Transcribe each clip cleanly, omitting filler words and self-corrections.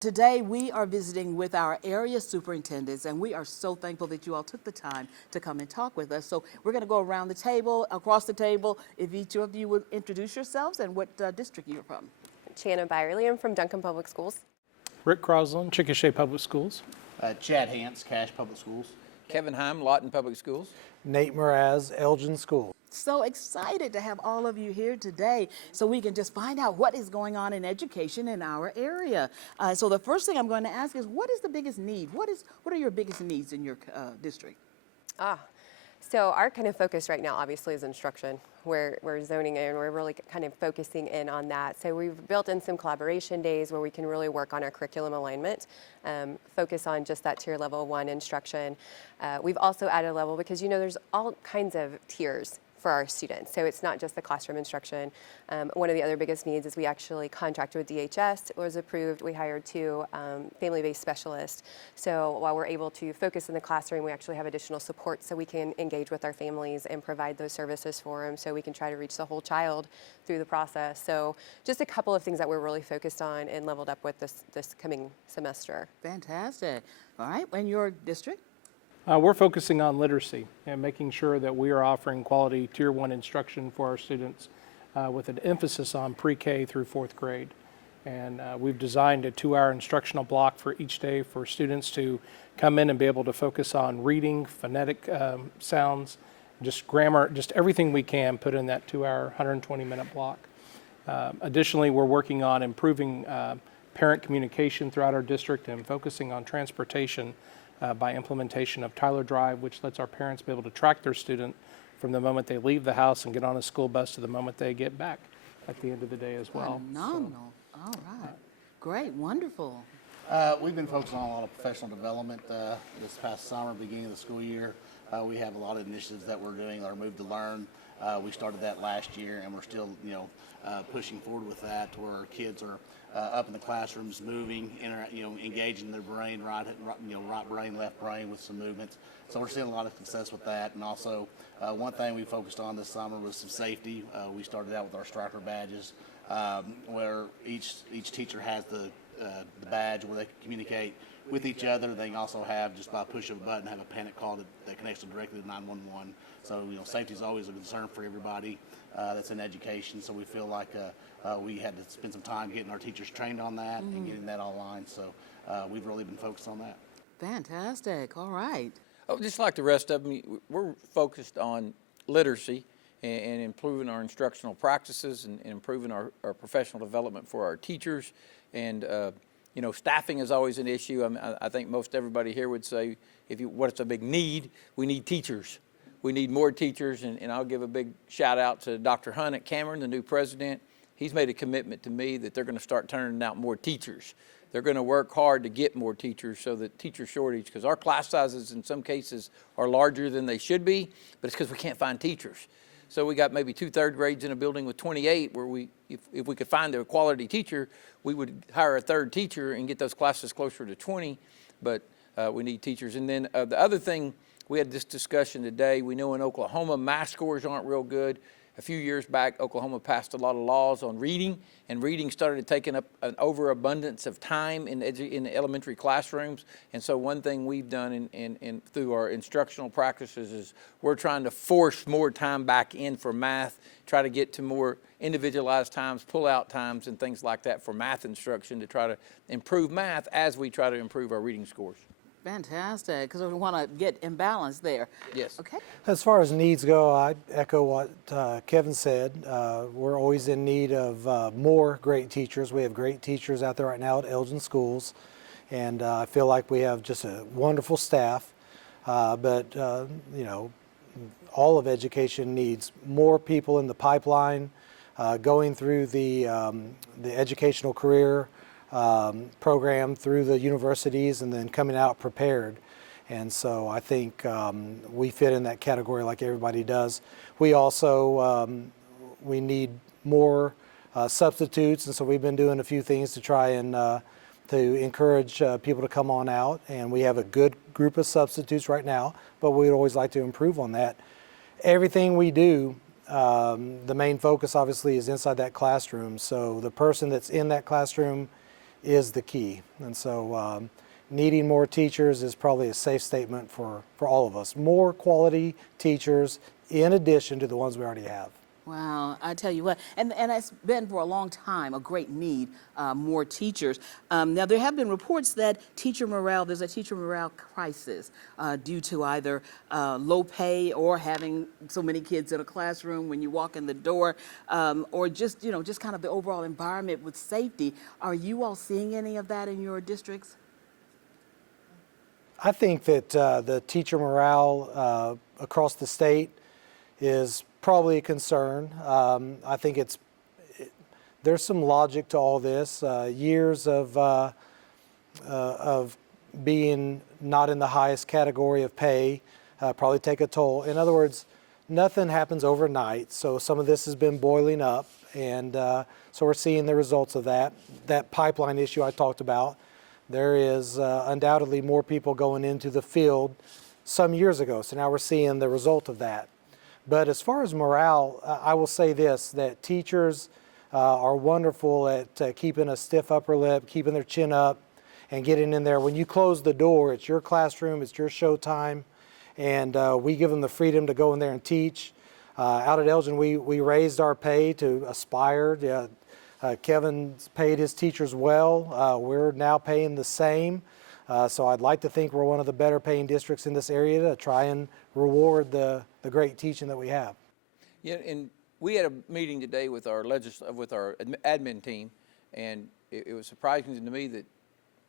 Today, we are visiting with our area superintendents, and we are so thankful that you all took the time to come and talk with us. So we're going to go around the table, across the table, if each of you would introduce yourselves and what district you're from. Shanna Byerly, I'm from Duncan Public Schools. Rick Crosland, Chickasha Public Schools. Chad Hance, Cache Public Schools. Kevin Heim, Lawton Public Schools. Nate Mraz, Elgin School. So excited to have all of you here today so we can just find out what is going on in education in our area. So the first thing I'm going to ask is, what is the biggest need? What are your biggest needs in your district? So our kind of focus right now obviously is instruction. We're zoning in, we're really kind of focusing in on that. So we've built in some collaboration days where we can really work on our curriculum alignment, focus on just that tier level 1 instruction. We've also added a level because there's all kinds of tiers for our students. So it's not just the classroom instruction. One of the other biggest needs is we actually contracted with DHS. It was approved. We hired 2 family-based specialists. So while we're able to focus in the classroom, we actually have additional support so we can engage with our families and provide those services for them so we can try to reach the whole child through the process. So just a couple of things that we're really focused on and leveled up with this coming semester. Fantastic. All right, and your district? We're focusing on literacy and making sure that we are offering quality Tier 1 instruction for our students with an emphasis on pre-K through 4th grade. And we've designed a 2-hour instructional block for each day for students to come in and be able to focus on reading, phonetic sounds, just grammar, just everything we can put in that 2-hour, 120-minute block. Additionally, we're working on improving parent communication throughout our district and focusing on transportation by implementation of Tyler Drive, which lets our parents be able to track their student from the moment they leave the house and get on a school bus to the moment they get back at the end of the day as well. Phenomenal. All right. Great. Wonderful. We've been focusing on a lot of professional development this past summer, beginning of the school year. We have a lot of initiatives that we're doing, our Move to Learn. We started that last year, and we're still, pushing forward with that, to where our kids are up in the classrooms, moving, engaging their brain, right brain, left brain, with some movements. So we're seeing a lot of success with that. And also, one thing we focused on this summer was some safety. We started out with our striker badges, where each teacher has the badge where they can communicate with each other. They can also have, just by push of a button, have a panic call that connects them directly to 911. So safety is always a concern for everybody that's in education. So we feel like we had to spend some time getting our teachers trained on that and getting that online. So we've really been focused on that. Fantastic. All right. Oh, just like the rest of them, we're focused on literacy and improving our instructional practices and improving our professional development for our teachers. And staffing is always an issue. I think most everybody here would say, what's a big need? We need teachers. We need more teachers, and I'll give a big shout out to Dr. Hunt at Cameron, the new president. He's made a commitment to me that they're going to start turning out more teachers. They're going to work hard to get more teachers, so that teacher shortage, because our class sizes in some cases are larger than they should be, but it's because we can't find teachers. So we got maybe 2 3rd grades in a building with 28, where if we could find a quality teacher, we would hire a 3rd teacher and get those classes closer to 20, but we need teachers. And then the other thing, we had this discussion today. We know in Oklahoma, math scores aren't real good. A few years back, Oklahoma passed a lot of laws on reading, and reading started taking up an overabundance of time in the elementary classrooms. And so one thing we've done through our instructional practices is we're trying to force more time back in for math, try to get to more individualized times, pull-out times, and things like that for math instruction to try to improve math as we try to improve our reading scores. Fantastic, because we want to get imbalance there. Yes. Okay. As far as needs go, I echo what Kevin said. We're always in need of more great teachers. We have great teachers out there right now at Elgin Schools, and I feel like we have just a wonderful staff. But all of education needs more people in the pipeline, going through the educational career program through the universities, and then coming out prepared. And so I think we fit in that category like everybody does. We also we need more substitutes, and so we've been doing a few things to try and to encourage people to come on out. And we have a good group of substitutes right now, but we'd always like to improve on that. Everything we do, the main focus obviously is inside that classroom. So the person that's in that classroom is the key. And so needing more teachers is probably a safe statement for all of us. More quality teachers in addition to the ones we already have. Wow, I tell you what, and it's been for a long time a great need, more teachers. Now, there have been reports that there's a teacher morale crisis due to either low pay or having so many kids in a classroom when you walk in the door, or just kind of the overall environment with safety. Are you all seeing any of that in your districts? I think that the teacher morale across the state is probably a concern. I think there's some logic to all this. Years of being not in the highest category of pay probably take a toll. In other words, nothing happens overnight, so some of this has been boiling up, and so we're seeing the results of that. That pipeline issue I talked about, there is undoubtedly more people going into the field some years ago, so now we're seeing the result of that. But as far as morale, I will say this, that teachers are wonderful at keeping a stiff upper lip, keeping their chin up, and getting in there. When you close the door, it's your classroom, it's your show time, and we give them the freedom to go in there and teach. Out at Elgin, we raised our pay to Aspire. Kevin's paid his teachers well. We're now paying the same. So I'd like to think we're one of the better paying districts in this area to try and reward the great teaching that we have. Yeah, and we had a meeting today with our admin team, and it was surprising to me that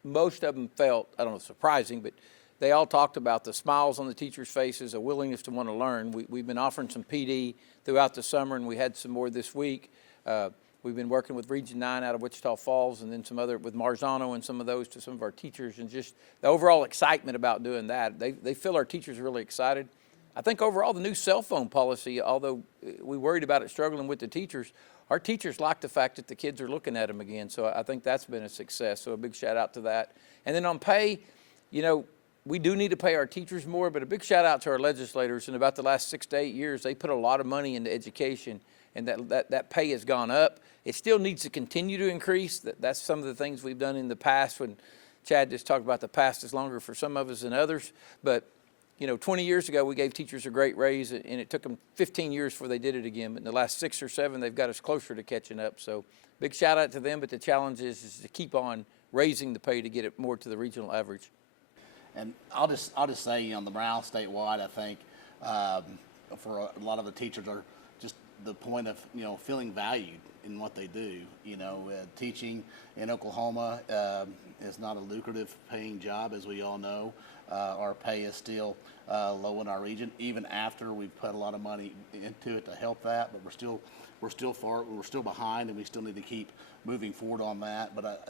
most of them felt, I don't know if surprising, but they all talked about the smiles on the teachers' faces, a willingness to want to learn. We've been offering some PD throughout the summer, and we had some more this week. We've been working with Region 9 out of Wichita Falls, and then some other with Marzano and some of those to some of our teachers, and just the overall excitement about doing that. They feel our teachers are really excited. I think overall the new cell phone policy, although we worried about it struggling with the teachers, our teachers like the fact that the kids are looking at them again. So I think that's been a success. So a big shout out to that. And then on pay, we do need to pay our teachers more, but a big shout out to our legislators. In about the last 6 to 8 years, they put a lot of money into education, and that pay has gone up. It still needs to continue to increase. That's some of the things we've done in the past. When Chad just talked about the past is longer for some of us than others. But 20 years ago, we gave teachers a great raise, and it took them 15 years before they did it again. But in the last 6 or 7, they've got us closer to catching up. So big shout out to them. But the challenge is to keep on raising the pay to get it more to the regional average. And I'll just say, the morale statewide, I think, for a lot of the teachers are just the point of, feeling valued in what they do. Teaching in Oklahoma is not a lucrative paying job, as we all know. Our pay is still low in our region, even after we've put a lot of money into it to help that, but we're still behind, and we still need to keep moving forward on that. But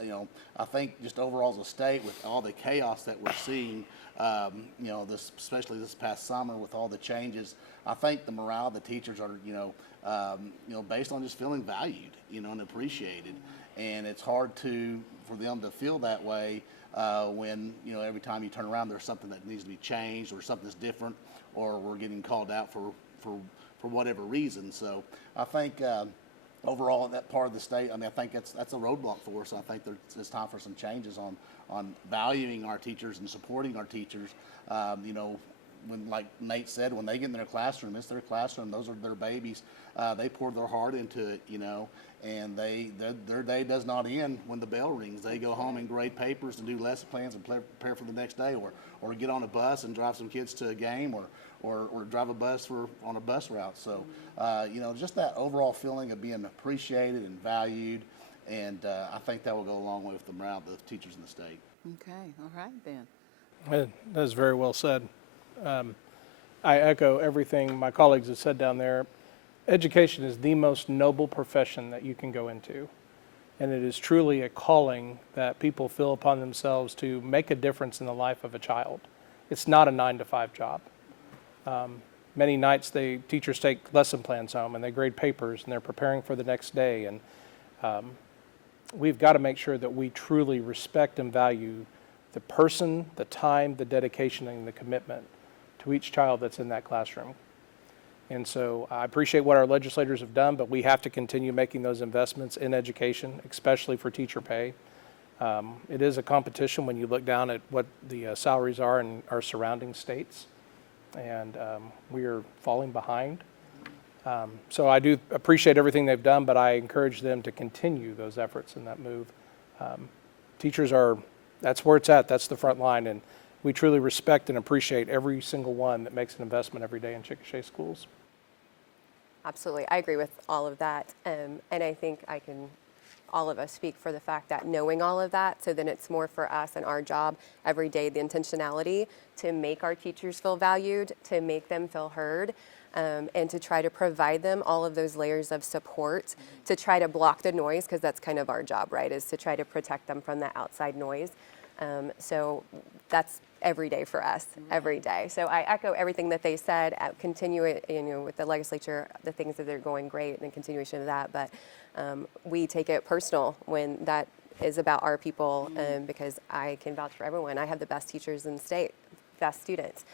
I think just overall as a state, with all the chaos that we're seeing, especially this past summer with all the changes, I think the morale of the teachers are based on just feeling valued, and appreciated. And it's hard for them to feel that way when every time you turn around there's something that needs to be changed, or something's different, or we're getting called out for whatever reason. So I think overall in that part of the state, I think that's a roadblock for us. I think it's time for some changes on valuing our teachers and supporting our teachers. When, like Nate said, when they get in their classroom, it's their classroom. Those are their babies. They pour their heart into it, and their day does not end when the bell rings. They go home and grade papers and do lesson plans and prepare for the next day, or get on a bus and drive some kids to a game, or drive a bus on a bus route. So, just that overall feeling of being appreciated and valued, and I think that will go a long way with the morale of the teachers in the state. Okay, all right then. That is very well said. I echo everything my colleagues have said down there. Education is the most noble profession that you can go into, and it is truly a calling that people feel upon themselves to make a difference in the life of a child. It's not a 9-to-5 job. Many nights teachers take lesson plans home, and they grade papers, and they're preparing for the next day, and we've got to make sure that we truly respect and value the person, the time, the dedication, and the commitment to each child that's in that classroom. And so I appreciate what our legislators have done, but we have to continue making those investments in education, especially for teacher pay. It is a competition when you look down at what the salaries are in our surrounding states, and we are falling behind. So I do appreciate everything they've done, but I encourage them to continue those efforts in that move. Teachers are, that's where it's at, that's the front line, and we truly respect and appreciate every single one that makes an investment every day in Chickasha schools. Absolutely, I agree with all of that, and I think all of us speak for the fact that knowing all of that, so then it's more for us and our job every day, the intentionality to make our teachers feel valued, to make them feel heard, and to try to provide them all of those layers of support, to try to block the noise, because that's kind of our job, right, is to try to protect them from that outside noise. So that's every day for us, every day. So I echo everything that they said, continue it, with the legislature, the things that they're going great, and the continuation of that, but we take it personal when that is about our people, because I can vouch for everyone. I have the best teachers in the state, best students.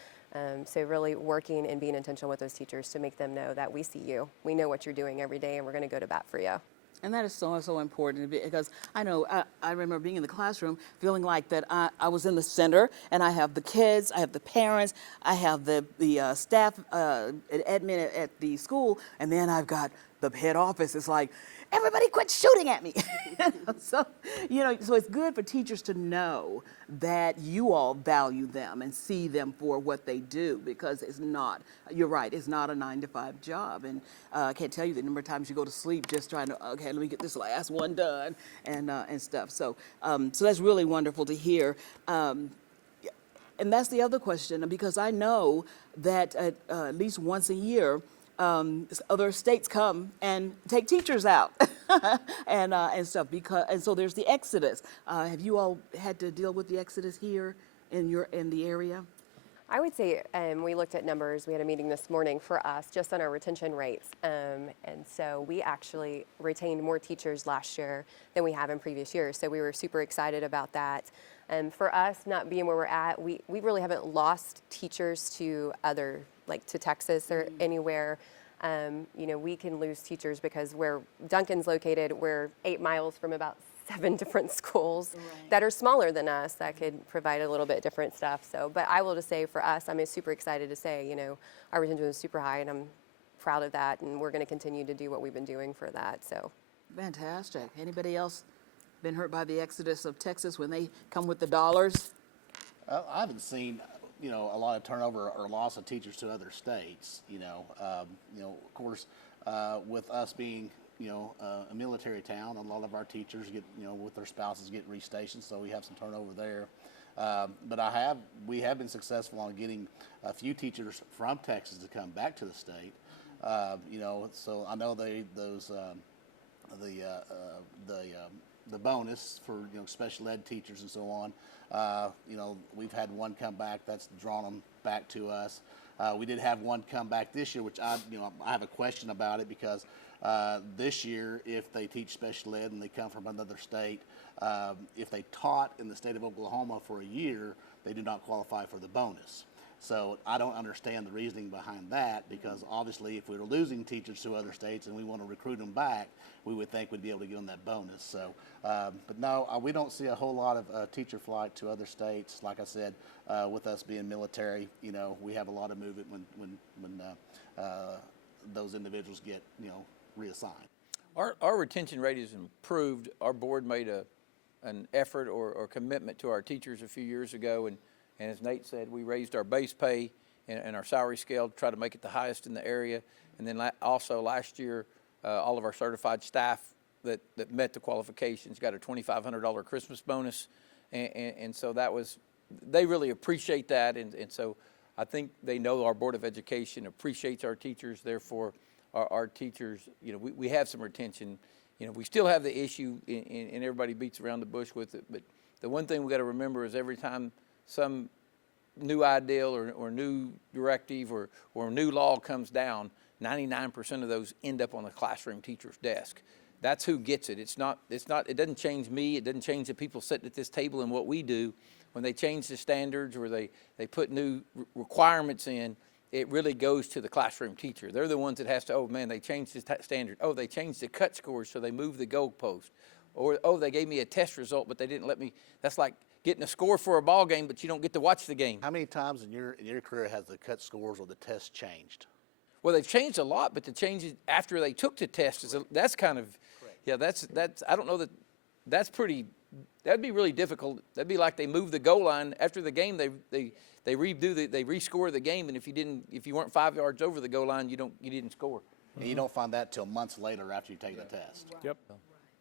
So really working and being intentional with those teachers to make them know that we see you, we know what you're doing every day, and we're going to go to bat for you. And that is so important, because I know I remember being in the classroom feeling like that I was in the center, and I have the kids, I have the parents, I have the staff, admin at the school, and then I've got the head office. It's like, everybody quit shooting at me. So it's good for teachers to know that you all value them and see them for what they do, because it's not, you're right, it's not a 9-to-5 job. And I can't tell you the number of times you go to sleep just trying to, okay, let me get this last one done and stuff. So that's really wonderful to hear. And that's the other question, because I know that at least once a year, other states come and take teachers out and stuff, and so there's the exodus. Have you all had to deal with the exodus here in the area? I would say we looked at numbers. We had a meeting this morning for us just on our retention rates. And so we actually retained more teachers last year than we have in previous years. So we were super excited about that. And for us, not being where we're at, we really haven't lost teachers to to Texas or anywhere. We can lose teachers because where Duncan's located, we're 8 miles from about 7 different schools that are smaller than us that could provide a little bit different stuff. So, but I will just say for us, I'm super excited to say, our retention is super high, and I'm proud of that, and we're going to continue to do what we've been doing for that. So, fantastic. Anybody else been hurt by the exodus of Texas when they come with the dollars? I haven't seen, a lot of turnover or loss of teachers to other states. Of course, with us being, a military town, a lot of our teachers get, with their spouses get restationed, so we have some turnover there. But we have been successful on getting a few teachers from Texas to come back to the state. So I know the bonus for special ed teachers and so on. We've had one come back that's drawn them back to us. We did have one come back this year, which I have a question about it, because this year, if they teach special ed and they come from another state, if they taught in the state of Oklahoma for a year, they do not qualify for the bonus. So I don't understand the reasoning behind that, because obviously if we were losing teachers to other states and we want to recruit them back, we would think we'd be able to give them that bonus. So, but no, we don't see a whole lot of teacher flight to other states. Like I said, with us being military, we have a lot of movement when those individuals get, reassigned. Our retention rate is improved. Our board made an effort or commitment to our teachers a few years ago, and as Nate said, we raised our base pay and our salary scale to try to make it the highest in the area. And then also last year, all of our certified staff that met the qualifications got a $2,500 Christmas bonus. And so they really appreciate that. And so I think they know our Board of Education appreciates our teachers. Therefore, our teachers, we have some retention. We still have the issue, and everybody beats around the bush with it. But the one thing we got to remember is every time some new ideal or new directive or new law comes down, 99% of those end up on the classroom teacher's desk. That's who gets it. It doesn't change me. It doesn't change the people sitting at this table and what we do. When they change the standards or they put new requirements in, it really goes to the classroom teacher. They're the ones that has to, oh man, they changed the standard. Oh, they changed the cut scores, so they moved the goalpost. Or, oh, they gave me a test result, but they didn't let me. That's like getting a score for a ball game, but you don't get to watch the game. How many times in your career has the cut scores or the test changed? Well, they've changed a lot, but the changes after they took the test that's kind of, yeah, that's I don't know that that's pretty. That'd be really difficult. That'd be like they move the goal line after the game. They rescore the game, and if you weren't 5 yards over the goal line, you didn't score. And you don't find that till months later after you take the test. Yep.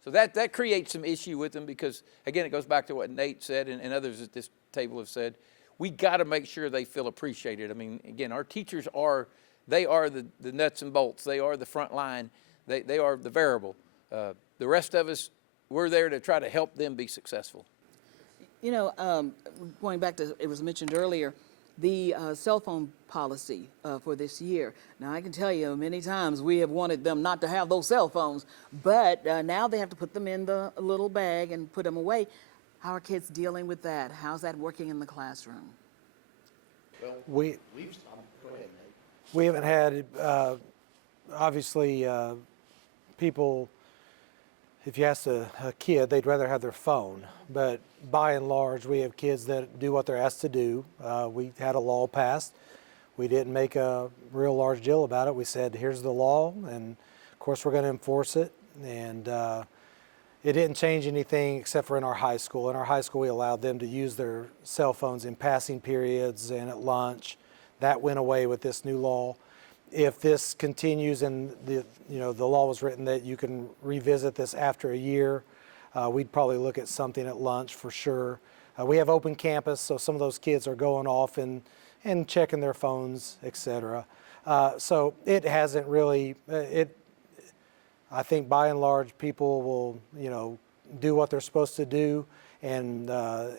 So that creates some issue with them because, again, it goes back to what Nate said and others at this table have said. We got to make sure they feel appreciated. I mean, again, our teachers are the nuts and bolts. They are the front line. They are the variable. The rest of us, we're there to try to help them be successful. You know, going back to, it was mentioned earlier, the cell phone policy for this year. Now, I can tell you many times we have wanted them not to have those cell phones, but now they have to put them in the little bag and put them away. How are kids dealing with that? How's that working in the classroom? We Go ahead, Nate. we haven't had obviously people. If you ask a kid, they'd rather have their phone. But by and large, we have kids that do what they're asked to do. We had a law passed. We didn't make a real large deal about it. We said, here's the law, and of course we're going to enforce it. And it didn't change anything except for in our high school. In our high school, we allowed them to use their cell phones in passing periods and at lunch. That went away with this new law. If this continues and the law was written that you can revisit this after a year, we'd probably look at something at lunch for sure. We have open campus, so some of those kids are going off and checking their phones, etc. So it hasn't really. I think by and large people will do what they're supposed to do, and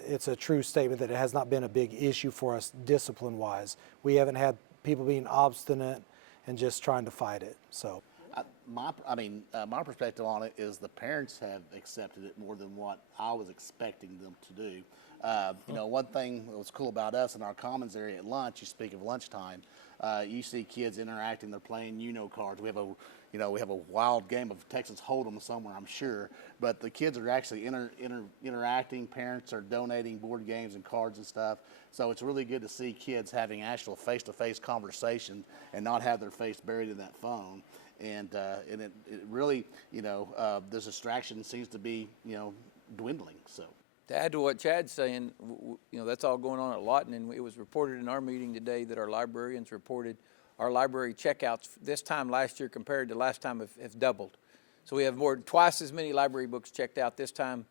it's a true statement that it has not been a big issue for us discipline-wise. We haven't had people being obstinate and just trying to fight it. So, My perspective on it is the parents have accepted it more than what I was expecting them to do. One thing that was cool about us in our commons area at lunch, you speak of lunchtime, you see kids interacting, they're playing cards. We have a wild game of Texas Hold'em somewhere, I'm sure, but the kids are actually interacting. Parents are donating board games and cards and stuff. So it's really good to see kids having actual face-to-face conversation and not have their face buried in that phone. And it really, this distraction seems to be, dwindling. So. To add to what Chad's saying, that's all going on at Lawton, and it was reported in our meeting today that our librarians reported our library checkouts this time last year compared to last time have doubled. So we have twice as many library books checked out this time,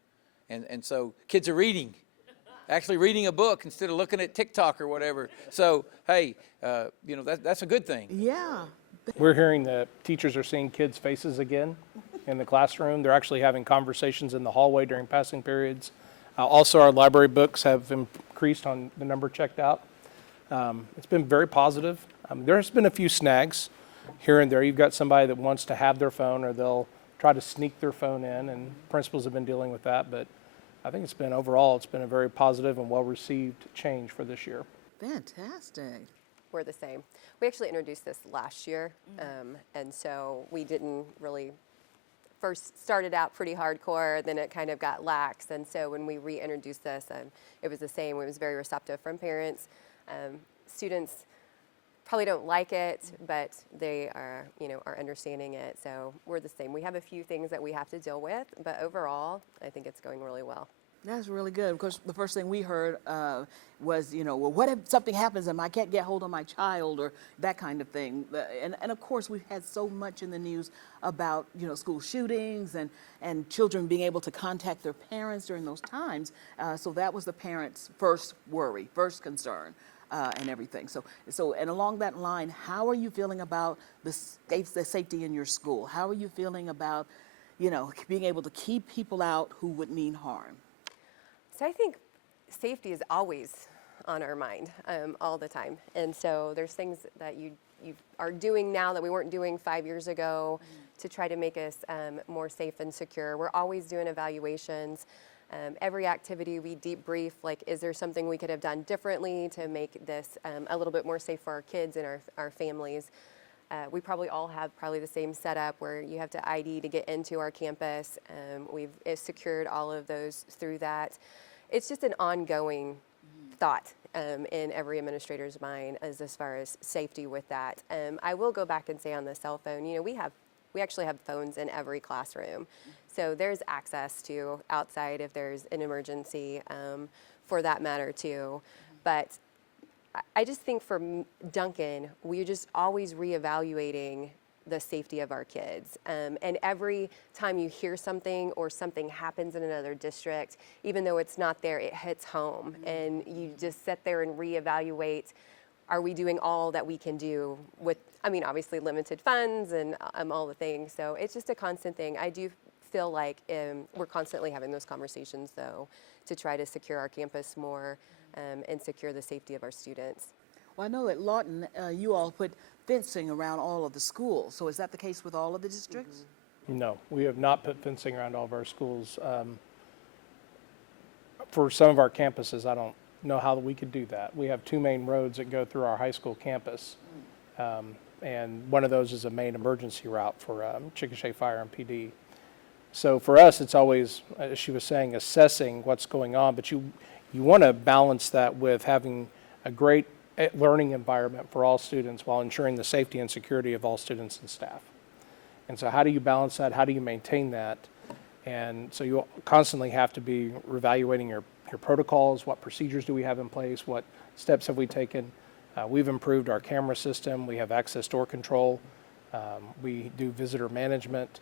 and so kids are reading, actually reading a book instead of looking at TikTok or whatever. So hey, that's a good thing. Yeah. We're hearing that teachers are seeing kids' faces again in the classroom. They're actually having conversations in the hallway during passing periods. Also, our library books have increased on the number checked out. It's been very positive. There's been a few snags here and there. You've got somebody that wants to have their phone, or they'll try to sneak their phone in, and principals have been dealing with that. But I think it's been a very positive and well-received change for this year. Fantastic. We're the same. We actually introduced this last year, and so we didn't really first started out pretty hardcore, then it kind of got lax, and so when we reintroduced this, it was the same. It was very receptive from parents. Students probably don't like it, but they are understanding it, so we're the same. We have a few things that we have to deal with, but overall, I think it's going really well. That's really good. Of course, the first thing we heard was, well, what if something happens and I can't get hold of my child, or that kind of thing. And of course, we've had so much in the news about, school shootings and children being able to contact their parents during those times. So that was the parents' first worry, first concern, and everything. So and along that line, how are you feeling about the safety in your school? How are you feeling about, being able to keep people out who would mean harm? So I think safety is always on our mind all the time. And so there's things that you are doing now that we weren't doing 5 years ago to try to make us more safe and secure. We're always doing evaluations. Every activity we debrief, like, is there something we could have done differently to make this a little bit more safe for our kids and our families? We probably all have the same setup where you have to ID to get into our campus. We've secured all of those through that. It's just an ongoing thought in every administrator's mind as far as safety with that. I will go back and say on the cell phone, we actually have phones in every classroom. So there's access to outside if there's an emergency for that matter too. But I just think for Duncan, we're just always reevaluating the safety of our kids. And every time you hear something or something happens in another district, even though it's not there, it hits home. And you just sit there and reevaluate, are we doing all that we can do with, obviously limited funds and all the things. So it's just a constant thing. I do feel like we're constantly having those conversations, though, to try to secure our campus more and secure the safety of our students. Well, I know at Lawton, you all put fencing around all of the schools. So is that the case with all of the districts? No, we have not put fencing around all of our schools. For some of our campuses, I don't know how we could do that. We have two main roads that go through our high school campus. And one of those is a main emergency route for Chickasha Fire and PD. So for us, it's always, as she was saying, assessing what's going on, but you want to balance that with having a great learning environment for all students while ensuring the safety and security of all students and staff. And so how do you balance that? How do you maintain that? And so you constantly have to be reevaluating your protocols. What procedures do we have in place? What steps have we taken? We've improved our camera system. We have access door control. We do visitor management.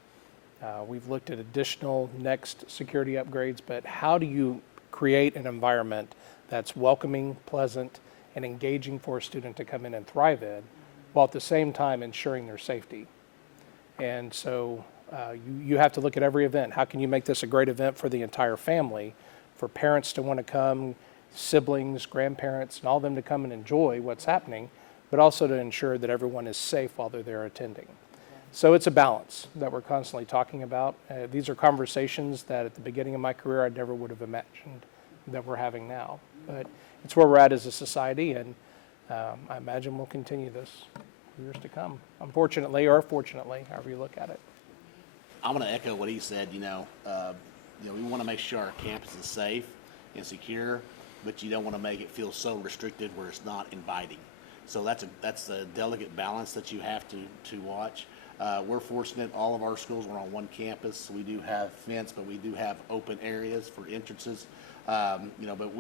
We've looked at additional next security upgrades, but how do you create an environment that's welcoming, pleasant, and engaging for a student to come in and thrive in, while at the same time ensuring their safety? And so you have to look at every event. How can you make this a great event for the entire family, for parents to want to come, siblings, grandparents, and all of them to come and enjoy what's happening, but also to ensure that everyone is safe while they're there attending. So it's a balance that we're constantly talking about. These are conversations that at the beginning of my career I never would have imagined that we're having now. But it's where we're at as a society, and I imagine we'll continue this for years to come, unfortunately or fortunately, however you look at it. I'm going to echo what he said. We want to make sure our campus is safe and secure, but you don't want to make it feel so restricted where it's not inviting. So that's a delicate balance that you have to watch. We're fortunate all of our schools are on one campus. We do have fence, but we do have open areas for entrances. But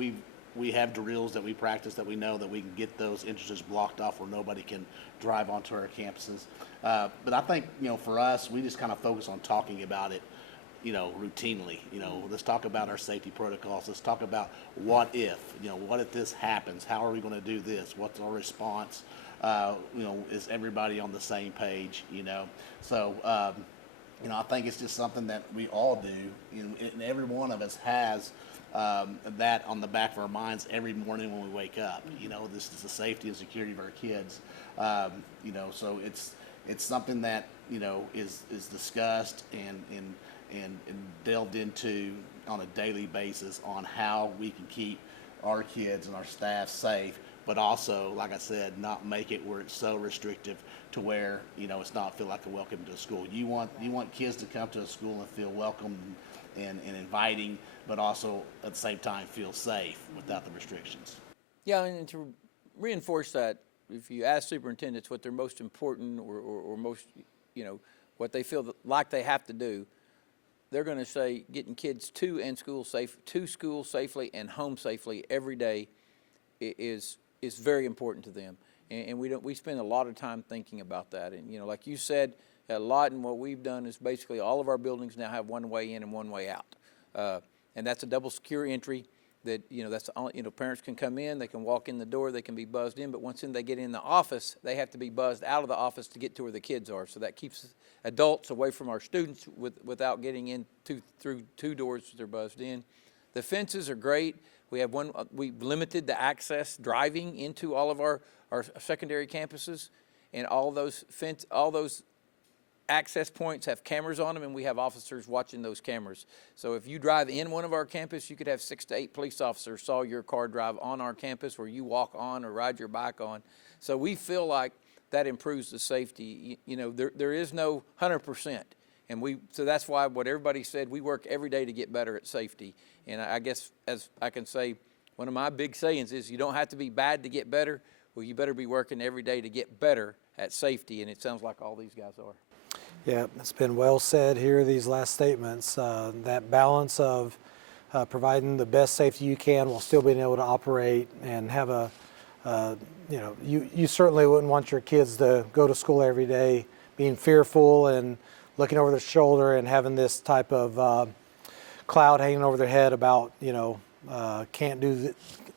we have drills that we practice that we know that we can get those entrances blocked off where nobody can drive onto our campuses. But I think, for us, we just kind of focus on talking about it, routinely. Let's talk about our safety protocols. Let's talk about what if this happens? How are we going to do this? What's our response? Is everybody on the same page? So, I think it's just something that we all do, and every one of us has that on the back of our minds every morning when we wake up. This is the safety and security of our kids. So it's something that is discussed and delved into on a daily basis on how we can keep our kids and our staff safe, but also, like I said, not make it where it's so restrictive to where it's not feel like a welcome to a school. You want kids to come to a school and feel welcome and inviting, but also at the same time feel safe without the restrictions. Yeah, and to reinforce that, if you ask superintendents what their most important or most, what they feel like they have to do, they're going to say getting kids to school safely and home safely every day is very important to them. And we spend a lot of time thinking about that. And, like you said, a lot, and what we've done is basically all of our buildings now have one way in and one way out. And that's a double secure entry that, that's all, parents can come in, they can walk in the door, they can be buzzed in, but once they get in the office, they have to be buzzed out of the office to get to where the kids are. So that keeps adults away from our students without getting in through two doors that they're buzzed in. The fences are great. We've limited the access driving into all of our secondary campuses, and all those access points have cameras on them, and we have officers watching those cameras. So if you drive in one of our campus, you could have 6 to 8 police officers saw your car drive on our campus where you walk on or ride your bike on. So we feel like that improves the safety. You know, there is no 100%. And so that's why what everybody said, we work every day to get better at safety. And I guess, as I can say, one of my big sayings is you don't have to be bad to get better. Well, you better be working every day to get better at safety, and it sounds like all these guys are. Yeah, it's been well said here, these last statements. That balance of providing the best safety you can while still being able to operate and have you know, you certainly wouldn't want your kids to go to school every day being fearful and looking over their shoulder and having this type of cloud hanging over their head about, you know, can't do,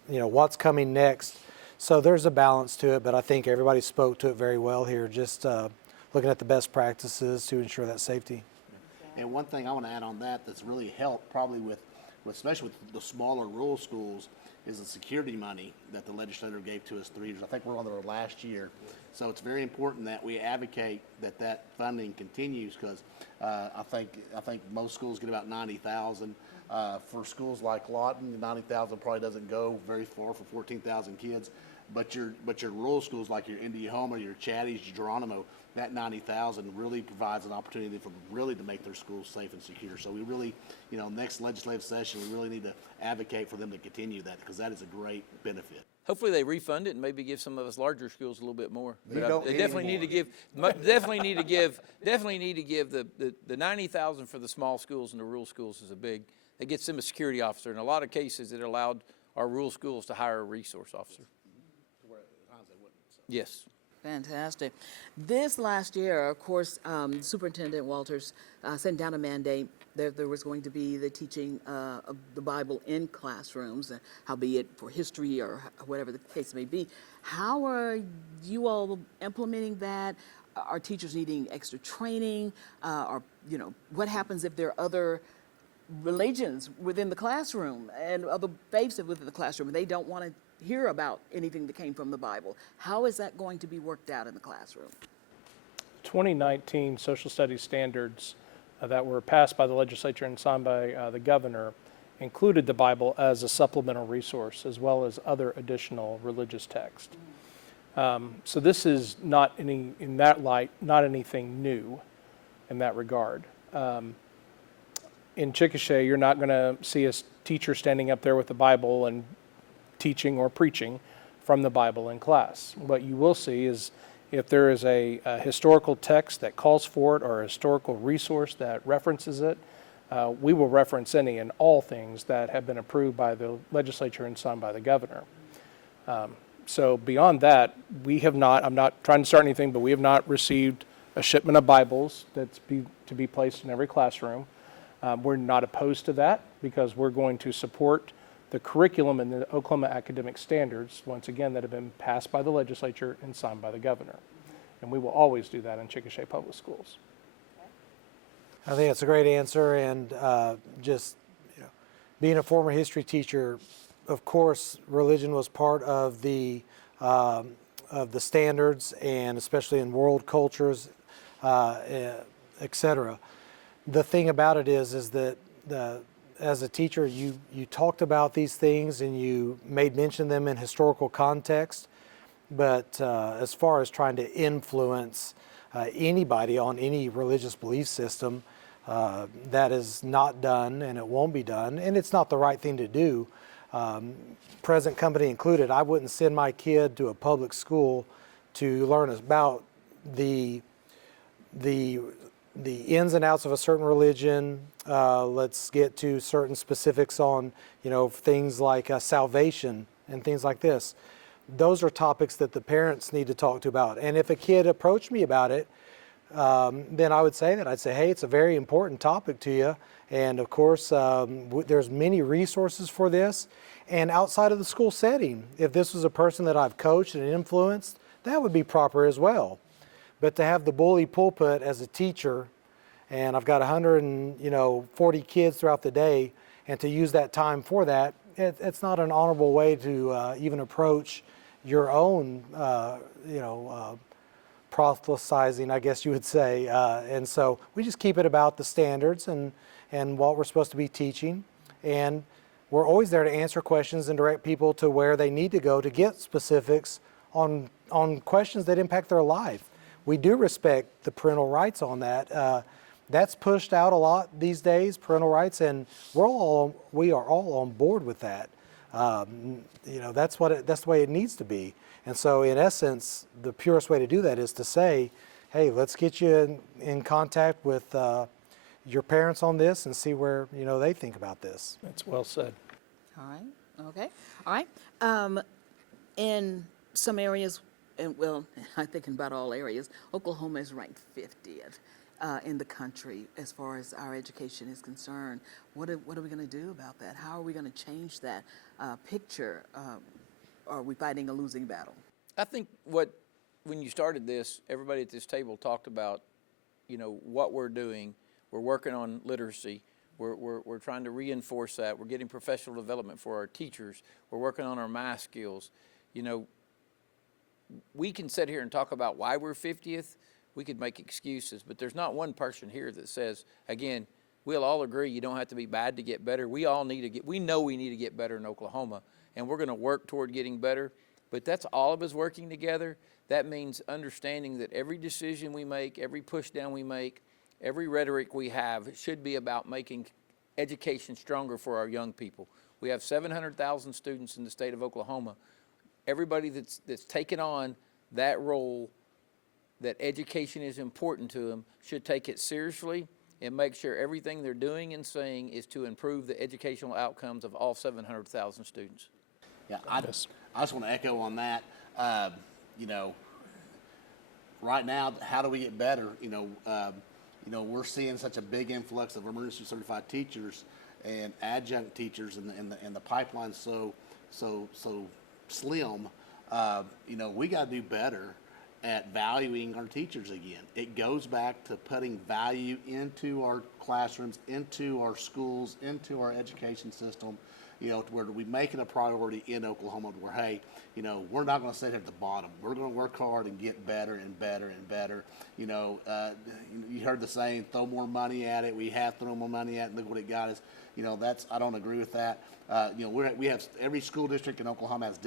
you know, what's coming next. So there's a balance to it, but I think everybody spoke to it very well here, just looking at the best practices to ensure that safety. And one thing I want to add on that's really helped probably with especially with the smaller rural schools is the security money that the legislature gave to us 3 years. I think we're on our last year. So it's very important that we advocate that funding continues, because I think most schools get about 90,000. For schools like Lawton, 90,000 probably doesn't go very far for 14,000 kids. But your rural schools like your Indiahoma, your Chatties, your Geronimo, that 90,000 really provides an opportunity for really to make their schools safe and secure. So we really, you know, next legislative session, we really need to advocate for them to continue that, because that is a great benefit. Hopefully they refund it and maybe give some of us larger schools a little bit more. They But don't they need definitely any need to give, definitely need to give the 90,000 for the small schools and the rural schools is a big. It gets them a security officer. In a lot of cases, it allowed our rural schools to hire a resource officer. Yes. Fantastic. This last year, of course, Superintendent Walters sent down a mandate that there was going to be the teaching of the Bible in classrooms, howbeit for history or whatever the case may be. How are you all implementing that? Are teachers needing extra training? Or, you know, what happens if there are other religions within the classroom and other faiths within the classroom and they don't want to hear about anything that came from the Bible? How is that going to be worked out in the classroom? 2019 social studies standards that were passed by the legislature and signed by the governor included the Bible as a supplemental resource, as well as other additional religious text. So this is not in that light, not anything new in that regard. In Chickasha, you're not going to see a teacher standing up there with the Bible and teaching or preaching from the Bible in class. What you will see is if there is a historical text that calls for it or a historical resource that references it, we will reference any and all things that have been approved by the legislature and signed by the governor. So beyond that, we have not, I'm not trying to start anything, but we have not received a shipment of Bibles that's to be placed in every classroom. We're not opposed to that because we're going to support the curriculum and the Oklahoma academic standards, once again, that have been passed by the legislature and signed by the governor. And we will always do that in Chickasha Public Schools. I think that's a great answer, and just, you know, being a former history teacher, of course, religion was part of the standards, and especially in world cultures, et cetera. The thing about it is that as a teacher, you talked about these things and you made mention of them in historical context, but as far as trying to influence anybody on any religious belief system, that is not done, and it won't be done, and it's not the right thing to do. Present company included, I wouldn't send my kid to a public school to learn about the ins and outs of a certain religion. Let's get to certain specifics on, you know, things like salvation and things like this. Those are topics that the parents need to talk to about. And if a kid approached me about it, then I would say that. I'd say, hey, it's a very important topic to you. And of course, there's many resources for this. And outside of the school setting, if this was a person that I've coached and influenced, that would be proper as well. But to have the bully pulpit as a teacher, and I've got 140 kids throughout the day, and to use that time for that, it's not an honorable way to even approach your own, proselytizing, I guess you would say. And so we just keep it about the standards and what we're supposed to be teaching. And we're always there to answer questions and direct people to where they need to go to get specifics on questions that impact their life. We do respect the parental rights on that. That's pushed out a lot these days, parental rights, and we are all on board with that. You know, that's the way it needs to be. And so, in essence, the purest way to do that is to say, hey, let's get you in contact with your parents on this and see where, you know, they think about this. That's well said. All right, okay, all right. In some areas, and well, I'm thinking about all areas, Oklahoma is ranked 50th in the country as far as our education is concerned. What are we going to do about that? How are we going to change that picture? Are we fighting a losing battle? I think when you started this, everybody at this table talked about, you know, what we're doing. We're working on literacy. We're trying to reinforce that. We're getting professional development for our teachers. We're working on our math skills. You know, we can sit here and talk about why we're 50th. We could make excuses, but there's not one person here that says, again, we'll all agree you don't have to be bad to get better. We all need to we know we need to get better in Oklahoma, and we're going to work toward getting better. But that's all of us working together. That means understanding that every decision we make, every push down we make, every rhetoric we have should be about making education stronger for our young people. We have 700,000 students in the state of Oklahoma. Everybody that's taken on that role, that education is important to them, should take it seriously and make sure everything they're doing and saying is to improve the educational outcomes of all 700,000 students. Yeah, I just want to echo on that. You know, right now, how do we get better? You know, we're seeing such a big influx of emergency certified teachers and adjunct teachers, and the pipeline's so slim. You know, we got to do better at valuing our teachers again. It goes back to putting value into our classrooms, into our schools, into our education system, you know, to where we make it a priority in Oklahoma to where, hey, you know, we're not going to sit at the bottom. We're going to work hard and get better and better and better. You know, you heard the saying, throw more money at it. We have thrown more money at it, and look what it got us. You know, I don't agree with that. You know, we have every school district in Oklahoma has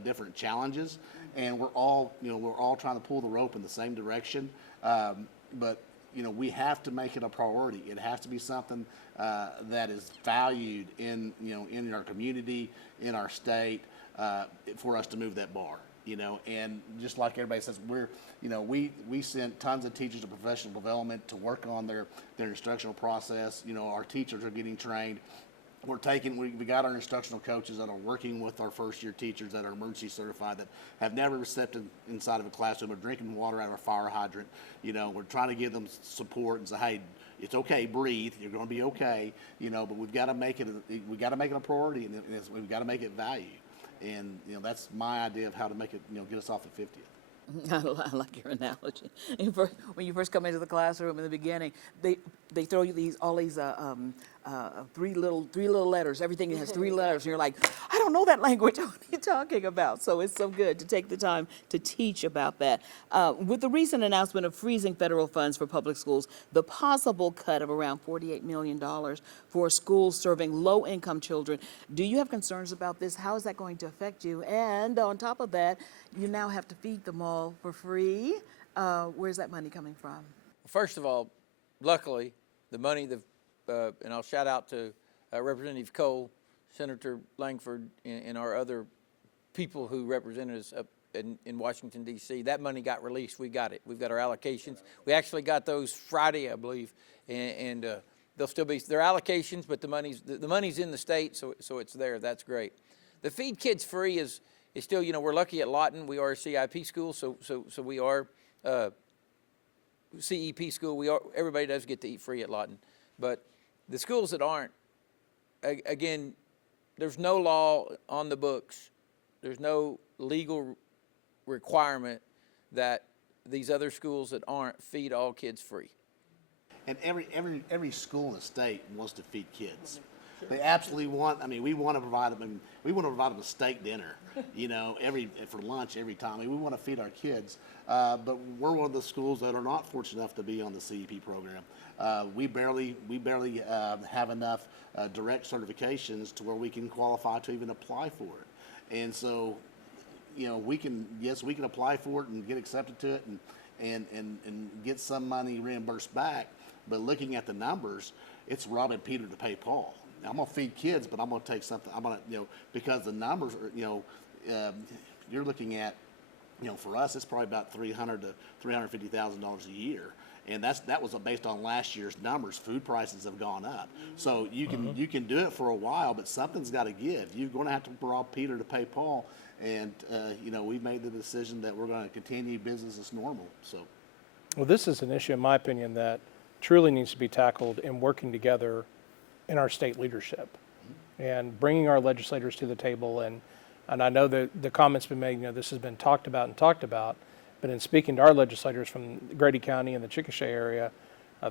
different challenges, and we're all trying to pull the rope in the same direction. But you know, we have to make it a priority. It has to be something that is valued in our community, in our state, for us to move that bar. You know, and just like everybody says, we send tons of teachers to professional development to work on their instructional process. You know, our teachers are getting trained. We got our instructional coaches that are working with our first year teachers that are emergency certified, that have never stepped inside of a classroom or drinking water out of a fire hydrant. You know, we're trying to give them support and say, hey, it's okay, breathe, you're going to be okay. You know, but we've got to make it a priority, and we've got to make it value. And you know, that's my idea of how to make it, you know, get us off at 50th. I like your analogy. When you first come into the classroom in the beginning, they throw you all these three little letters. Everything has three letters, and you're like, I don't know that language. What are you talking about? So it's so good to take the time to teach about that. With the recent announcement of freezing federal funds for public schools, the possible cut of around $48 million for schools serving low-income children, do you have concerns about this? How is that going to affect you? And on top of that, you now have to feed them all for free. Where's that money coming from? First of all, luckily, the money, and I'll shout out to Representative Cole, Senator Langford, and our other people who represented us up in Washington, D.C. That money got released. We got it. We've got our allocations. We actually got those Friday, I believe, and they'll still be their allocations, but the money's in the state, so it's there. That's great. The Feed Kids Free is still, you know, we're lucky at Lawton. We are a CIP school, so we are CEP school. Everybody does get to eat free at Lawton, but the schools that aren't, again, there's no law on the books. There's no legal requirement that these other schools that aren't feed all kids free. And every school in the state wants to feed kids. They absolutely want. I mean, we want to provide them. We want to provide them a steak dinner, you know, for lunch every time. I mean, we want to feed our kids. But we're one of the schools that are not fortunate enough to be on the CEP program. We barely have enough direct certifications to where we can qualify to even apply for it. And so, you know, we can apply for it and get accepted to it and get some money reimbursed back. But looking at the numbers, it's robbing Peter to pay Paul. Now, I'm gonna feed kids, but I'm gonna take something. I'm gonna, you know, because the numbers are, you know, you're looking at, you know, for us, it's probably about $300,000 to $350,000 a year, and that was based on last year's numbers. Food prices have gone up, so you can do it for a while, but something's got to give. You're going to have to rob Peter to pay Paul, and you know, we've made the decision that we're going to continue business as normal. So, Well, this is an issue, in my opinion, that truly needs to be tackled in working together in our state leadership and bringing our legislators to the table. And I know that the comments been made, you know, this has been talked about, but in speaking to our legislators from Grady County and the Chickasha area,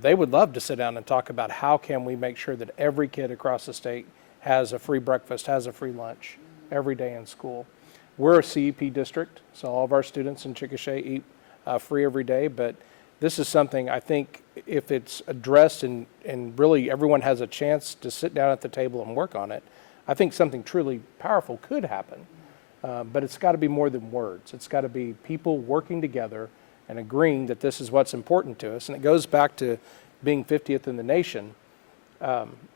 they would love to sit down and talk about how can we make sure that every kid across the state has a free breakfast, has a free lunch every day in school. We're a CEP district, so all of our students in Chickasha eat free every day, but this is something I think if it's addressed and really everyone has a chance to sit down at the table and work on it, I think something truly powerful could happen. But it's got to be more than words. It's got to be people working together and agreeing that this is what's important to us. And it goes back to being 50th in the nation.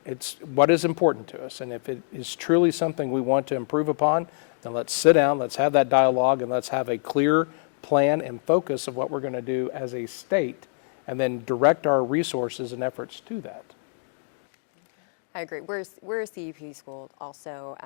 It's what is important to us. And if it is truly something we want to improve upon, then let's sit down, let's have that dialogue, and let's have a clear plan and focus of what we're going to do as a state, and then direct our resources and efforts to that. I agree. We're a CEP school also.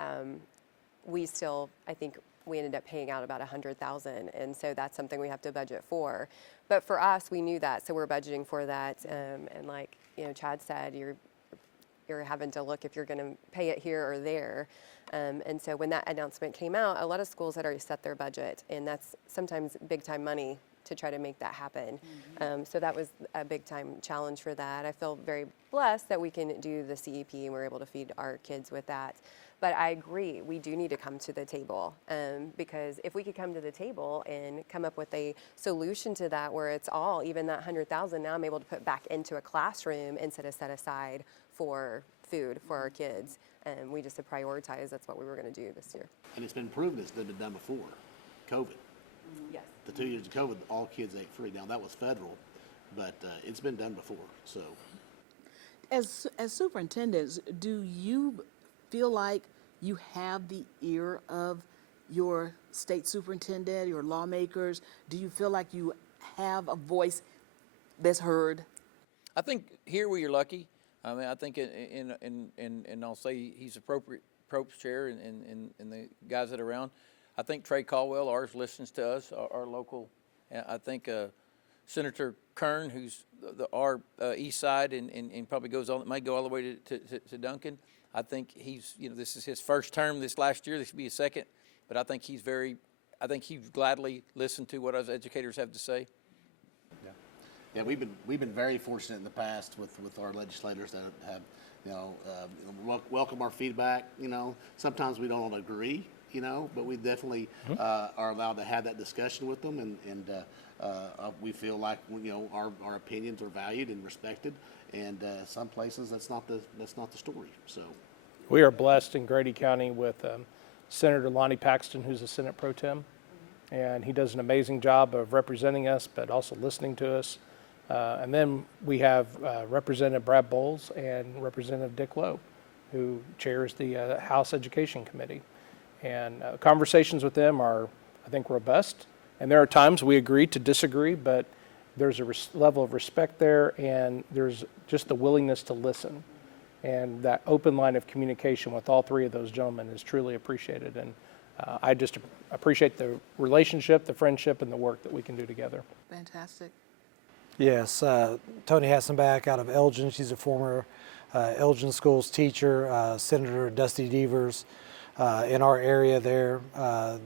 We still, I think we ended up paying out about $100,000, and so that's something we have to budget for. But for us, we knew that, so we're budgeting for that. And like, you know, Chad said, you're having to look if you're going to pay it here or there. And so when that announcement came out, a lot of schools had already set their budget, and that's sometimes big time money to try to make that happen. So that was a big time challenge for that. I feel very blessed that we can do the CEP and we're able to feed our kids with that. But I agree, we do need to come to the table, because if we could come to the table and come up with a solution to that where it's all, even that $100,000 now I'm able to put back into a classroom instead of set aside for food for our kids. And we just to prioritize, that's what we were going to do this year. and it's been proven it's been done before, COVID. Yes. The 2 years of COVID, all kids ate free. Now that was federal, but it's been done before. So, As superintendents, do you feel like you have the ear of your state superintendent, your lawmakers? Do you feel like you have a voice that's heard? I think here we are lucky. I mean, I think and I'll say he's appropriate Probst chair and the guys that are around. I think Trey Caldwell, ours, listens to us, our local. I think Senator Kern, who's our east side and probably might go all the way to Duncan. I think he's, you know, this is his first term this last year. This should be his second, but I think he's gladly listened to what us educators have to say. yeah, we've been very fortunate in the past with our legislators that have, you know, welcome our feedback. You know, sometimes we don't agree, you know, but we definitely are allowed to have that discussion with them, and we feel like, you know, our opinions are valued and respected, and some places that's not the story. So We are blessed in Grady County with Senator Lonnie Paxton, who's a Senate Pro Tem, and he does an amazing job of representing us, but also listening to us. And then we have Representative Brad Bowles and Representative Dick Lowe, who chairs the House Education Committee. And conversations with them are, I think, robust. And there are times we agree to disagree, but there's a level of respect there, and there's just the willingness to listen. And that open line of communication with all three of those gentlemen is truly appreciated. And I just appreciate the relationship, the friendship, and the work that we can do together. Fantastic. Yes, Tony Hassenbach out of Elgin. She's a former Elgin Schools teacher. Senator Dusty Devers in our area there.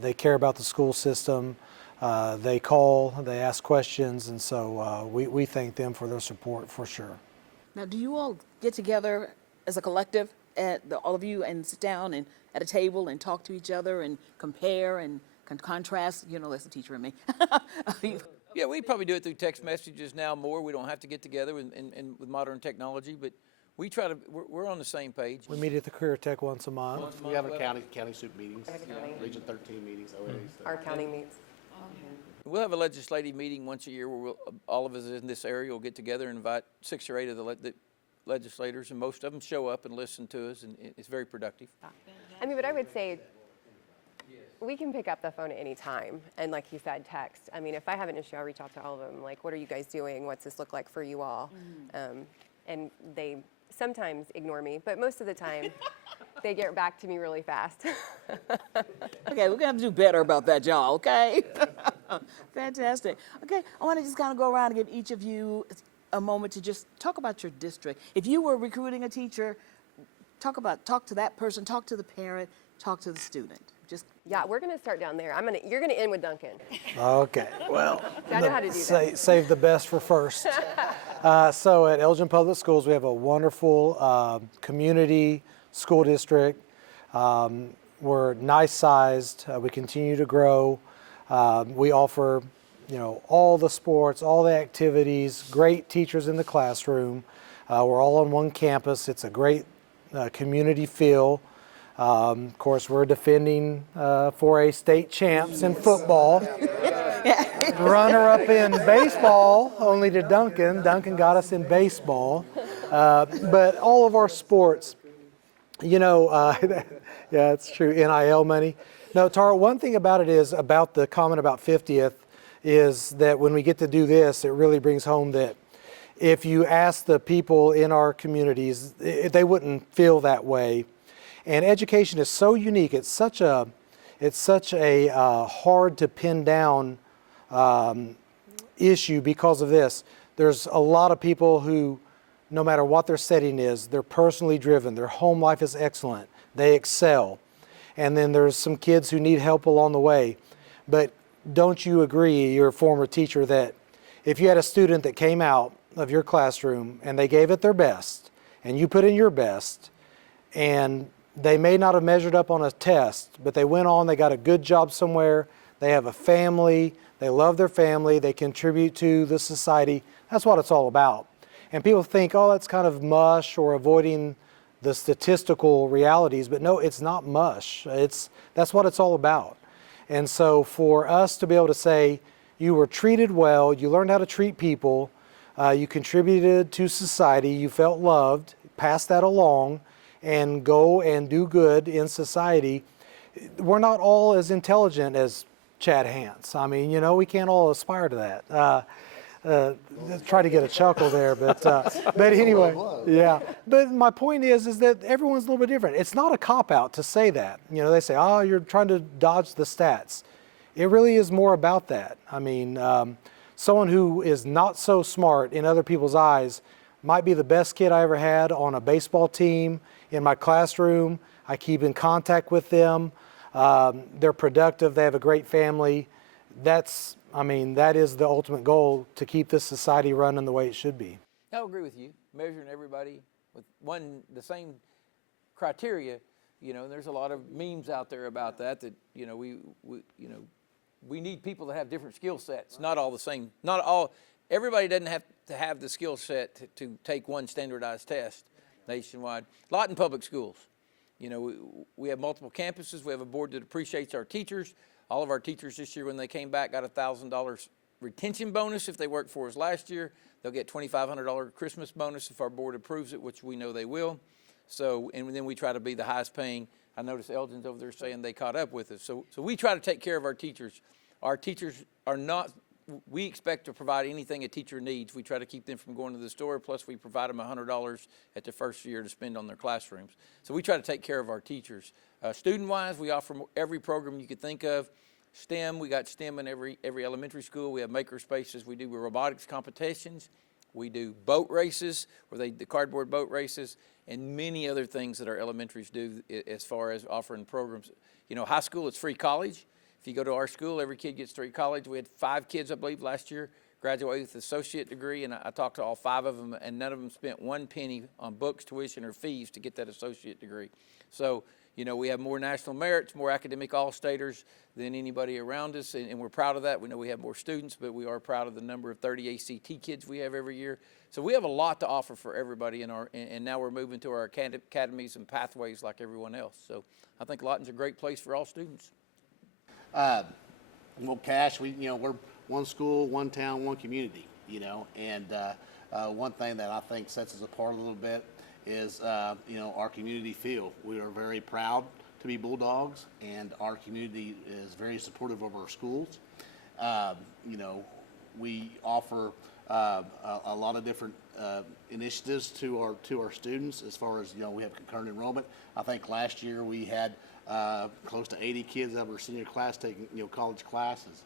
They care about the school system. They call, they ask questions, and so we thank them for their support for sure. Now, do you all get together as a collective, all of you, and sit down and at a table and talk to each other and compare and contrast? You know, that's the teacher in me. Yeah, we probably do it through text messages now more. We don't have to get together and with modern technology, but we're on the same page. We meet at the Career Tech once a month. We have our county soup meetings, Region 13 meetings, OAs. Our county meets. We'll have a legislative meeting once a year where all of us in this area will get together and invite 6 or 8 of the legislators, and most of them show up and listen to us, and it's very productive. I mean, but I would say we can pick up the phone at any time, and like you said, text. I mean, if I have an issue, I'll reach out to all of them, like, what are you guys doing? What's this look like for you all? And they sometimes ignore me, but most of the time, they get back to me really fast. Okay, we're gonna have to do better about that, y'all, okay? Fantastic. Okay, I wanna just kind of go around and give each of you a moment to just talk about your district. If you were recruiting a teacher, talk to that person, talk to the parent, talk to the student. Just Yeah, we're gonna start down there. You're gonna end with Duncan. Okay, well, I know how to do that. save the best for first. So at Elgin Public Schools, we have a wonderful community school district. We're nice sized. We continue to grow. We offer, all the sports, all the activities, great teachers in the classroom. We're all on one campus. It's a great community feel. Of course, we're defending 4A state champs in football. Runner-up in baseball, only to Duncan. Duncan got us in baseball. But all of our sports, yeah, it's true, NIL money. No, Tara, one thing about it is, about the comment about 50th, is that when we get to do this, it really brings home that if you ask the people in our communities, they wouldn't feel that way. And education is so unique. It's such a hard to pin down issue because of this. There's a lot of people who, no matter what their setting is, they're personally driven. Their home life is excellent. They excel. And then there's some kids who need help along the way. But don't you agree, you're a former teacher, that if you had a student that came out of your classroom and they gave it their best, and you put in your best, and they may not have measured up on a test, but they went on, they got a good job somewhere, they have a family, they love their family, they contribute to the society, that's what it's all about. And people think, oh, that's kind of mush or avoiding the statistical realities, but no, it's not mush. That's what it's all about. And so for us to be able to say, you were treated well, you learned how to treat people, you contributed to society, you felt loved, pass that along, and go and do good in society. We're not all as intelligent as Chad Hance. I mean, we can't all aspire to that. Try to get a chuckle there, but anyway, yeah. But my point is that everyone's a little bit different. It's not a cop-out to say that. They say, oh, you're trying to dodge the stats. It really is more about that. I mean, someone who is not so smart in other people's eyes might be the best kid I ever had on a baseball team, in my classroom. I keep in contact with them. They're productive. They have a great family. That is the ultimate goal, to keep this society running the way it should be. I agree with you. Measuring everybody with the same criteria, and there's a lot of memes out there about that we need people that have different skill sets, not all the same. Everybody doesn't have to have the skill set to take one standardized test nationwide. A lot in public schools. We have multiple campuses. We have a board that appreciates our teachers. All of our teachers this year, when they came back, got a $1,000 retention bonus if they worked for us last year. They'll get $2,500 Christmas bonus if our board approves it, which we know they will. So, and then we try to be the highest paying. I noticed Elgin's over there saying they caught up with us. So we try to take care of our teachers. Our teachers are not, we expect to provide anything a teacher needs. We try to keep them from going to the store, plus we provide them $100 at the first year to spend on their classrooms. So we try to take care of our teachers. Student-wise, we offer every program you could think of. STEM, we got STEM in every elementary school. We have maker spaces. We do robotics competitions. We do boat races, the cardboard boat races, and many other things that our elementaries do as far as offering programs. High school is free college. If you go to our school, every kid gets free college. We had 5 kids, I believe, last year graduate with an associate degree, and I talked to all 5 of them, and none of them spent 1 penny on books, tuition, or fees to get that associate degree. So, we have more national merits, more academic all-staters than anybody around us, and we're proud of that. We know we have more students, but we are proud of the number of 30 ACT kids we have every year. So we have a lot to offer for everybody and now we're moving to our academies and pathways like everyone else. So I think Lawton's a great place for all students. Well, Cash, we're one school, one town, one community, and one thing that I think sets us apart a little bit is, our community feel. We are very proud to be Bulldogs, and our community is very supportive of our schools. We offer a lot of different initiatives to our students as far as, we have concurrent enrollment. I think last year we had close to 80 kids that were senior class taking, college classes.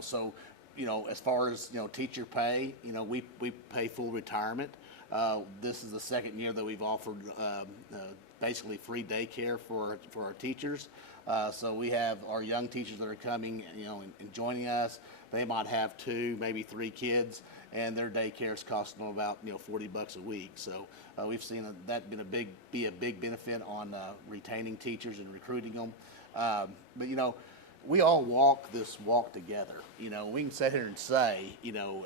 So, as far as, teacher pay, we pay full retirement. This is the second year that we've offered basically free daycare for our teachers. So we have our young teachers that are coming, and joining us. They might have 2, maybe 3 kids, and their daycare is costing them about, $40 a week. So we've seen that be a big benefit on retaining teachers and recruiting them. But we all walk this walk together. We can sit here and say,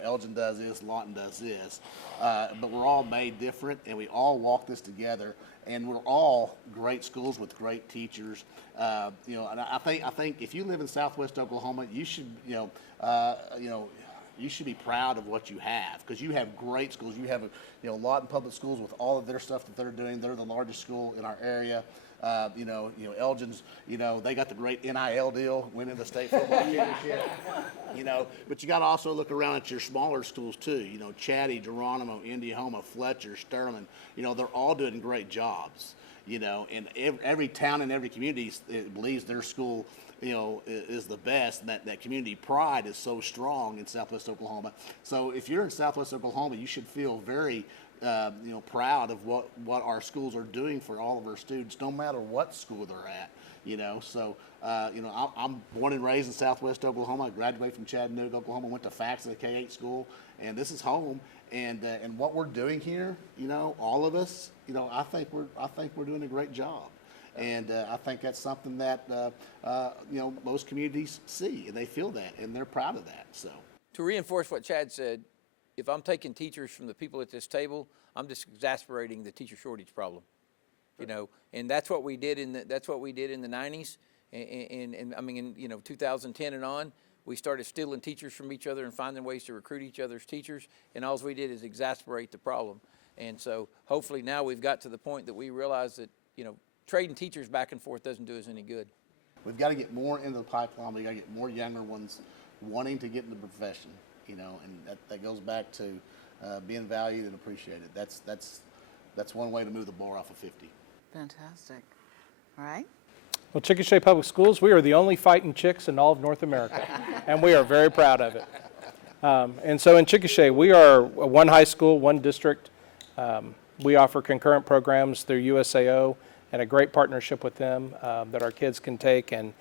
Elgin does this, Lawton does this, but we're all made different, and we all walk this together. And we're all great schools with great teachers. And I think if you live in Southwest Oklahoma, you should, you should be proud of what you have, because you have great schools. You have Lawton Public Schools with all of their stuff that they're doing. They're the largest school in our area. Elgin's, they got the great NIL deal, winning the state football championship. But you got to also look around at your smaller schools too. Chatty, Geronimo, Indiahoma, Fletcher, Sterling. They're all doing great jobs. And every town and every community believes their school, is the best. And that community pride is so strong in Southwest Oklahoma. So if you're in Southwest Oklahoma, you should feel very proud of what our schools are doing for all of our students, no matter what school they're at. So I'm born and raised in Southwest Oklahoma. I graduated from Chattanooga, Oklahoma. Went to FACS at a K-8 school, and this is home. And what we're doing here, all of us, I think we're doing a great job. And I think that's something that most communities see, and they feel that, and they're proud of that. So To reinforce what Chad said, if I'm taking teachers from the people at this table, I'm just exasperating the teacher shortage problem, and that's what we did in the 90s, and I mean in 2010 and on, we started stealing teachers from each other and finding ways to recruit each other's teachers, and all we did is exasperate the problem. And so hopefully now we've got to the point that we realize that trading teachers back and forth doesn't do us any good. we've got to get more into the pipeline. We got to get more younger ones wanting to get into the profession. And that goes back to being valued and appreciated. That's one way to move the bar off of 50. Fantastic. All right. Well, Chickasha Public Schools, we are the only fighting chicks in all of North America, and we are very proud of it. And so in Chickasha, we are one high school, one district. We offer concurrent programs through USAO and a great partnership with them that our kids can take and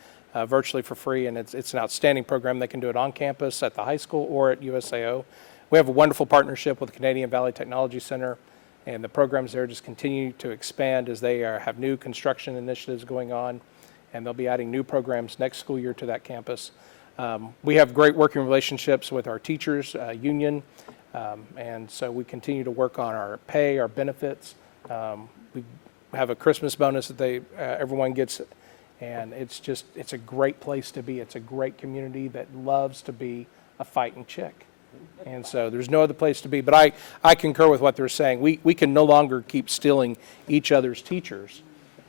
virtually for free, and it's an outstanding program. They can do it on campus at the high school or at USAO. We have a wonderful partnership with the Canadian Valley Technology Center, and the programs there just continue to expand as they have new construction initiatives going on, and they'll be adding new programs next school year to that campus. We have great working relationships with our teachers union, and so we continue to work on our pay, our benefits. We have a Christmas bonus that everyone gets. And it's a great place to be. It's a great community that loves to be a fighting chick. And so there's no other place to be. But I concur with what they're saying. We can no longer keep stealing each other's teachers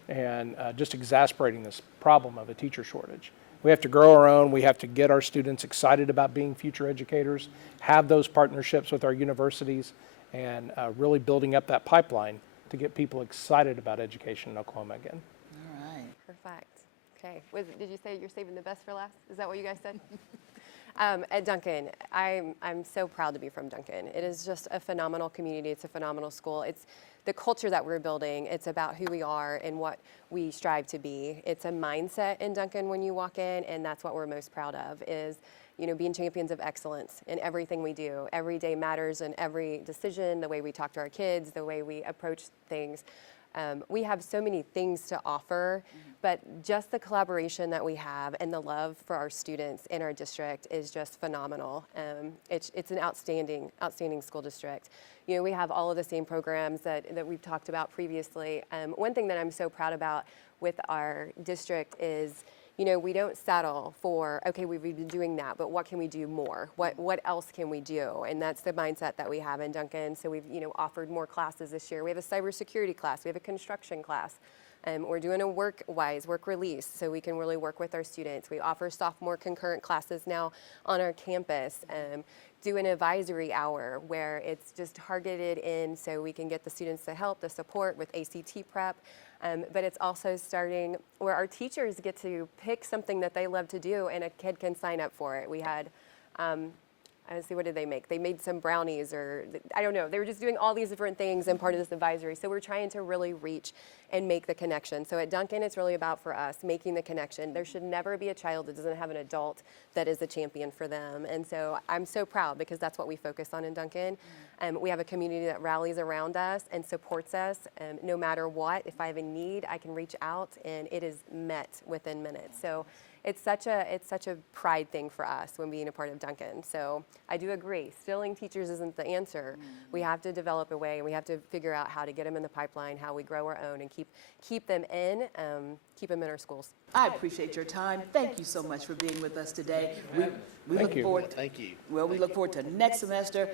and just exasperating this problem of a teacher shortage. We have to grow our own. We have to get our students excited about being future educators, have those partnerships with our universities, and really building up that pipeline to get people excited about education in Oklahoma again. All right. Perfect. Okay. Did you say you're saving the best for last? Is that what you guys said? At Duncan, I'm so proud to be from Duncan. It is just a phenomenal community. It's a phenomenal school. It's the culture that we're building. It's about who we are and what we strive to be. It's a mindset in Duncan when you walk in, and that's what we're most proud of is, being champions of excellence in everything we do. Every day matters in every decision, the way we talk to our kids, the way we approach things. We have so many things to offer But just the collaboration that we have and the love for our students in our district is just phenomenal. It's an outstanding school district. You know, we have all of the same programs that we've talked about previously. One thing that I'm so proud about with our district is, you know, we don't settle for, okay, we've been doing that, but what can we do more? What else can we do? And that's the mindset that we have in Duncan. So we've, you know, offered more classes this year. We have a cybersecurity class. We have a construction class. We're doing a work release, so we can really work with our students. We offer sophomore concurrent classes now on our campus. Do an advisory hour where it's just targeted in so we can get the students the help, the support with ACT prep. But it's also starting where our teachers get to pick something that they love to do and a kid can sign up for it. We had, let's see, what did they make? They made some brownies, or I don't know. They were just doing all these different things and part of this advisory. So we're trying to really reach and make the connection. So at Duncan, it's really about, for us, making the connection. There should never be a child that doesn't have an adult that is a champion for them. And so I'm so proud because that's what we focus on in Duncan. We have a community that rallies around us and supports us. No matter what, if I have a need, I can reach out and it is met within minutes. So it's such a pride thing for us when being a part of Duncan. So I do agree, stealing teachers isn't the answer. We have to develop a way, and we have to figure out how to get them in the pipeline, how we grow our own, and keep them in our schools. I appreciate your time. Thank you so much for being with us today. We look you. forward. Thank you. Well, we look forward to next semester.